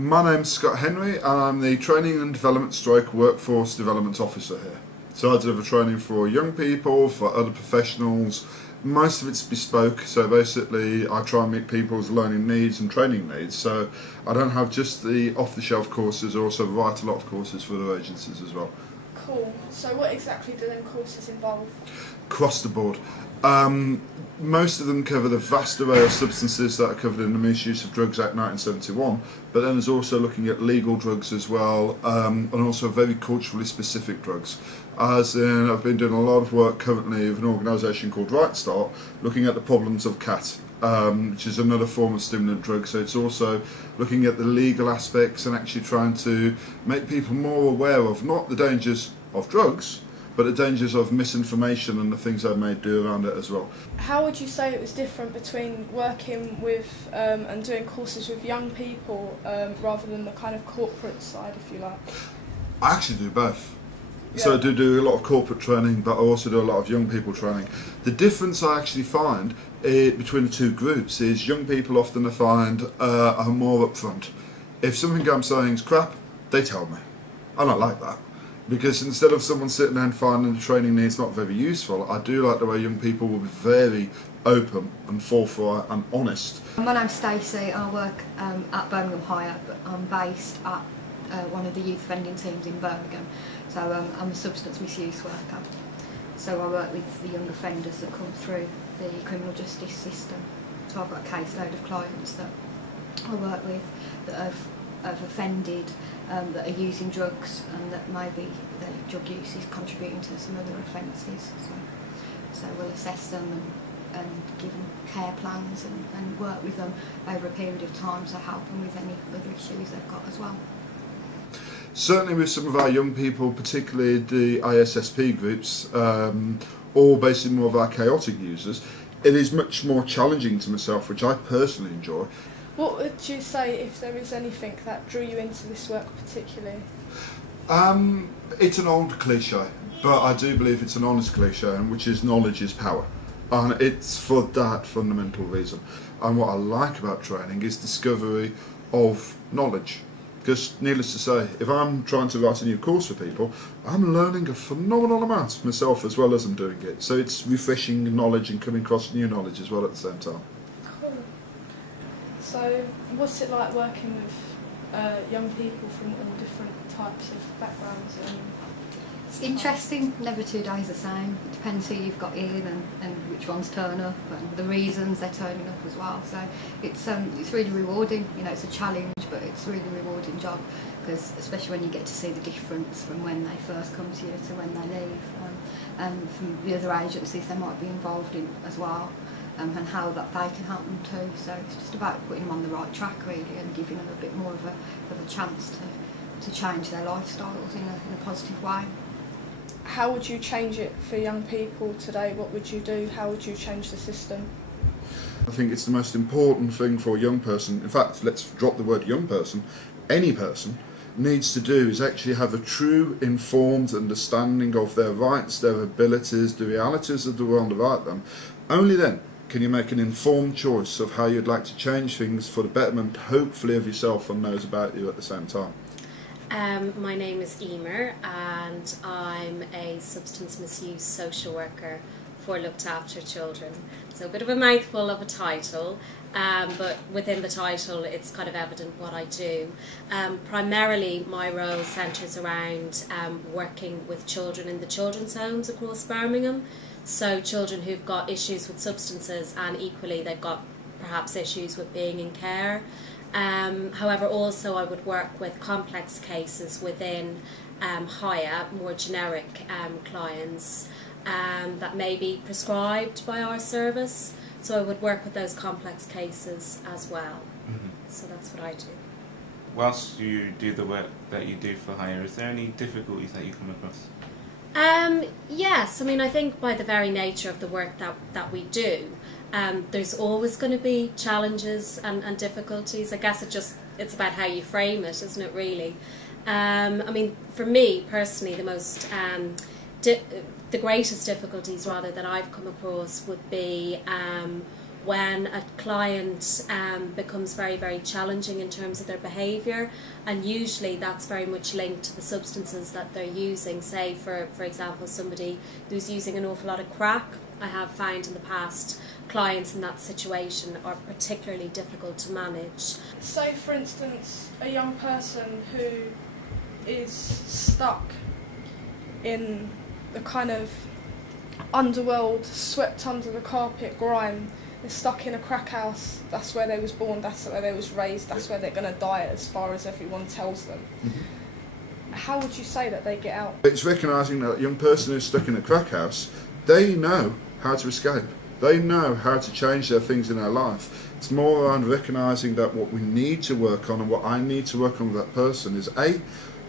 My name's Scott Henry and I'm the Training and Development Stroke Workforce Development Officer here. So I deliver training for young people, for other professionals. Most of it's bespoke, so basically I try and meet people's learning needs and training needs. So I don't have just the off-the-shelf courses, I also write a lot of courses for other agencies as well. Cool. So what exactly do them courses involve? Across the board. Most of them cover the vast array of substances that are covered in the Misuse of Drugs Act 1971, but then there's also looking at legal drugs as well, and also very culturally specific drugs. As in, I've been doing a lot of work currently with an organisation called Right Start, looking at the problems of cat, which is another form of stimulant drug. So it's also looking at the legal aspects and actually trying to make people more aware of not the dangers of drugs, but the dangers of misinformation and the things they may do around it as well. How would you say it was different between working with and doing courses with young people rather than the kind of corporate side, if you like? I actually do both. Yeah. So I do a lot of corporate training, but I also do a lot of young people training. The difference I actually find between the two groups is young people often I find are more upfront. If something I'm saying is crap, they tell me. I don't like that. Because instead of someone sitting there and finding the training needs not very useful, I do like the way young people will be very open and forthright and honest. My name's Stacey. I work at Birmingham Hiah, but I'm based at one of the youth offending teams in Birmingham. So I'm a substance misuse worker. So I work with the young offenders that come through the criminal justice system. So I've got a caseload of clients that I work with that have offended, that are using drugs, and that maybe their drug use is contributing to some other offences. So we'll assess them and give them care plans and work with them over a period of time to help them with any other issues they've got as well. Certainly with some of our young people, particularly the ISSP groups, or basically more of our chaotic users, it is much more challenging to myself, which I personally enjoy. What would you say, if there is anything that drew you into this work particularly? It's an old cliche, but I do believe it's an honest cliche, which is knowledge is power. And it's for that fundamental reason. And what I like about training is discovery of knowledge. Because needless to say, if I'm trying to write a new course for people, I'm learning a phenomenal amount myself as well as I'm doing it. So it's refreshing knowledge and coming across new knowledge as well at the same time. Cool. So what's it like working with young people from all different types of backgrounds? It's interesting, never 2 days the same. It depends who you've got in and which ones turn up and the reasons they're turning up as well. So it's really rewarding. You know, it's a challenge, but it's a really rewarding job, because especially when you get to see the difference from when they first come to you to when they leave, and from the other agencies they might be involved in as well, and how that they can help them too. So it's just about putting them on the right track really, and giving them a bit more of a chance to change their lifestyles in a positive way. How would you change it for young people today? What would you do? How would you change the system? I think it's the most important thing for a young person, in fact, let's drop the word young person, any person needs to do is actually have a true informed understanding of their rights, their abilities, the realities of the world about them. Only then can you make an informed choice of how you'd like to change things for the betterment, hopefully, of yourself and those about you at the same time. My name is Emer and I'm a substance misuse social worker for Looked After Children. So a bit of a mouthful of a title, but within the title it's kind of evident what I do. Primarily my role centres around working with children in the children's homes across Birmingham. So children who've got issues with substances, and equally they've got perhaps issues with being in care. However, also I would work with complex cases within Hiah, more generic clients that may be prescribed by our service. So I would work with those complex cases as well. Mm-hmm. So that's what I do. Whilst you do the work that you do for Hiah, is there any difficulties that you come across? Yes, I mean, I think by the very nature of the work that we do, there's always going to be challenges and difficulties. I guess it's about how you frame it, isn't it, really? I mean, for me personally, the greatest difficulties rather that I've come across would be when a client becomes very, very challenging in terms of their behaviour, and usually that's very much linked to the substances that they're using. Say, for example, somebody who's using an awful lot of crack. I have found in the past clients in that situation are particularly difficult to manage. Say, for instance, a young person who is stuck in the kind of underworld, swept under the carpet grime. They're stuck in a crack house. That's where they was born, that's where they was raised, that's where they're going to die as far as everyone tells them. Mm-hmm. How would you say that they get out? It's recognising that a young person who's stuck in a crack house, they know how to escape. They know how to change their things in their life. It's more around recognising that what we need to work on and what I need to work on with that person is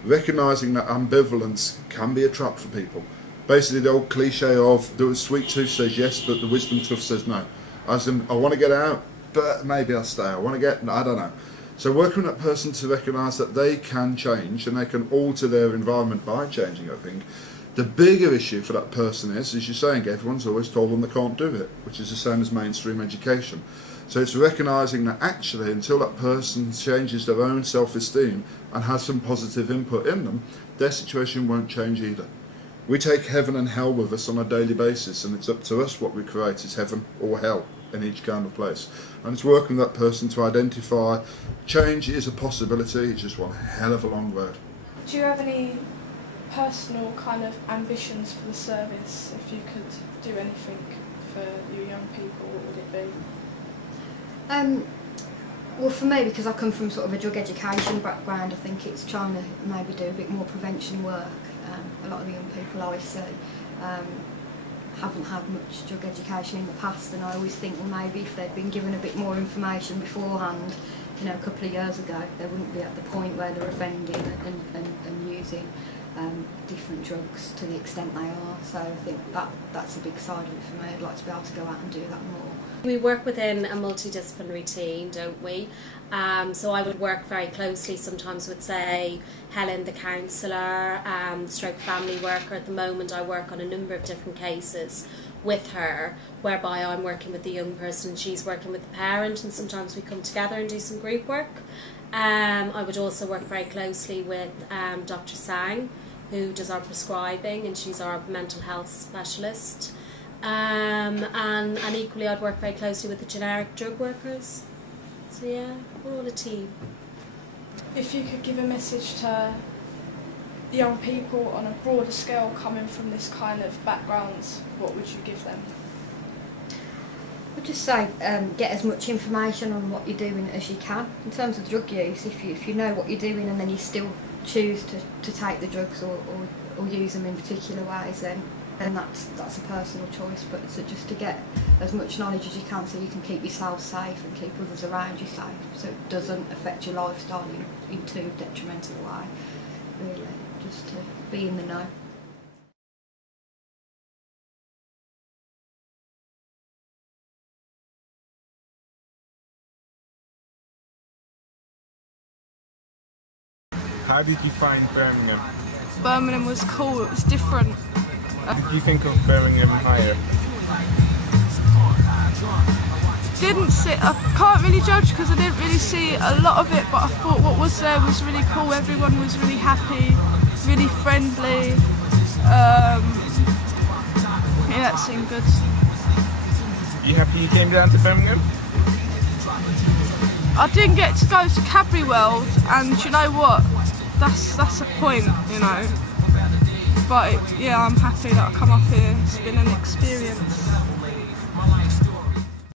recognising that ambivalence can be a trap for people. Basically the old cliche of the sweet tooth says yes but the wisdom tooth says no. As in, I want to get out but maybe I'll stay. I don't know. So working with that person to recognise that they can change and they can alter their environment by changing, I think. The bigger issue for that person is, as you're saying, everyone's always told them they can't do it, which is the same as mainstream education. So it's recognising that actually until that person changes their own self-esteem and has some positive input in them, their situation won't change either. We take heaven and hell with us on a daily basis, and it's up to us what we create is heaven or hell in each kind of place. And it's working with that person to identify change is a possibility, it's just one hell of a long road. Do you have any personal kind of ambitions for the service? If you could do anything for you young people, what would it be? Well, for me, because I come from sort of a drug education background, I think it's trying to maybe do a bit more prevention work. A lot of the young people I see haven't had much drug education in the past, and I always think, well, maybe if they'd been given a bit more information beforehand, you know, a couple of years ago, they wouldn't be at the point where they're offending and using different drugs to the extent they are. So I think that's a big side of it for me. I'd like to be able to go out and do that more. We work within a multidisciplinary team, don't we? So I would work very closely sometimes with, say, Helen the counsellor, stroke family worker. At the moment I work on a number of different cases with her, whereby I'm working with the young person and she's working with the parent, and sometimes we come together and do some group work. I would also work very closely with Dr. Sang, who does our prescribing, and she's our mental health specialist. And equally I'd work very closely with the generic drug workers. So yeah, we're all a team. If you could give a message to young people on a broader scale coming from this kind of background, what would you give them? I'd just say get as much information on what you're doing as you can. In terms of drug use, if you know what you're doing and then you still choose to take the drugs or use them in particular ways, then that's a personal choice. But so just to get as much knowledge as you can so you can keep yourself safe and keep others around you safe, so it doesn't affect your lifestyle in too detrimental a way, really, just to be in the know. How did you find Birmingham? Birmingham was cool, it was different. What did you think of Birmingham Hiah? I can't really judge because I didn't really see a lot of it, but I thought what was there was really cool. Everyone was really happy, really friendly. Yeah, that seemed good. You happy you came down to Birmingham? I didn't get to go to Cadbury World, and you know what? That's a point, you know. But yeah, I'm happy that I come up here. It's been an experience.